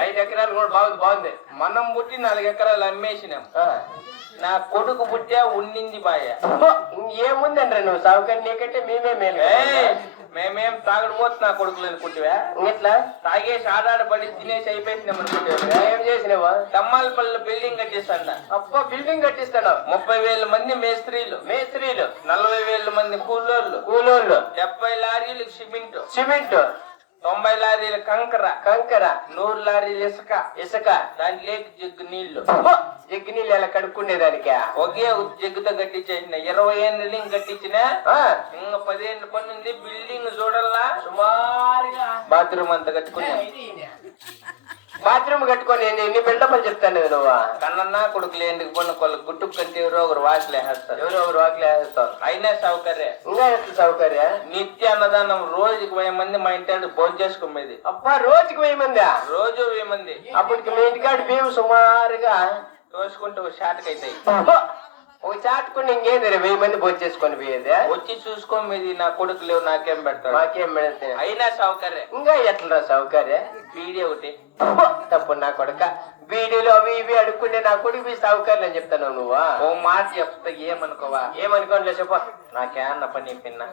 5 ఎకరాలు కూడా బాగుంది. మనం పుట్టి 4 ఎకరాలు అమ్మేసినాం. నా కొడుకు పుట్టా ఉన్నింది బాయ. ఏముందండ్రా నువ్వు సౌకర్యం నీకంటే మేమే మేలు. మేమేం తాగడిపోతు నా కొడుకులు అనుకుంటువా? ఇట్లా తాగేసి ఆడాడపడి తినేసి అయిపోయింది అనుకుంటా. ఏం చేసినావా? తమ్మాలపల్లి బిల్డింగ్ కట్టిస్తాడ. అబ్బా బిల్డింగ్ కట్టిస్తాడు. 30,000 మంది మేస్త్రీలు, 40,000 మంది కూలోళ్ళు, 70 లారీలు సిమెంట్, 90 లారీల కంకర, 100 లారీలు ఇసుక, దాంట్లోకి జగ్గు నీళ్లు. జగ్గు నీళ్ళు ఎలా కడుక్కునేదానికా? ఒకే జగ్గుతో కట్టించేసిన 20 ఏళ్ళు కట్టించిన. ఇంకా 10 ఏళ్ళ పని ఉంది. బిల్డింగ్ చూడల్లా సుమారుగా బాత్రూమ్ అంతా కట్టుకున్నా. బాత్రూమ్ కట్టుకొని ఎన్ని బిల్డప్లు చెప్తాను నువ్వు? కన్నన్నా కొడుకులు ఎందుకు పన్ను కొల్ల గుట్టు కంటే ఎవరో ఒకరు వాకిలేస్తారు. అయినా సౌకర్యం. ఇంకా ఎట్లా సౌకర్యం? నిత్య అన్నదానం రోజుకి 1000 మంది మా ఇంటి భోజనం చేసుకునేది. అబ్బా రోజుకి 1000 మంది? రోజు 1000 మంది. అప్పటికి మీ ఇంటికాడి బియ్యం సుమారుగా తోసుకుంటే ఒక షాట్కైతాయి. ఒక చాటుకుని ఇంకేంది 1000 మంది భోజనం చేసుకొని పోయేది. వచ్చి చూసుకోమేది. నా కొడుకు లేవు నాకేం పెడతాడు? మాకేం పెడతా. అయినా సౌకర్యం. ఇంకా ఎట్లా సౌకర్యం? బీడీ ఒకటి తప్పు నా కొడుక. బీడీలు అవి ఇవి అడుక్కుంటే నా కొడుకు సౌకర్యం అని చెప్తాను. నువ్వు ఓ మాట చెప్తా ఏమనుకోవా? ఏమనుకోండి చెప్ప. నాకేమన్నా పని పిన్నా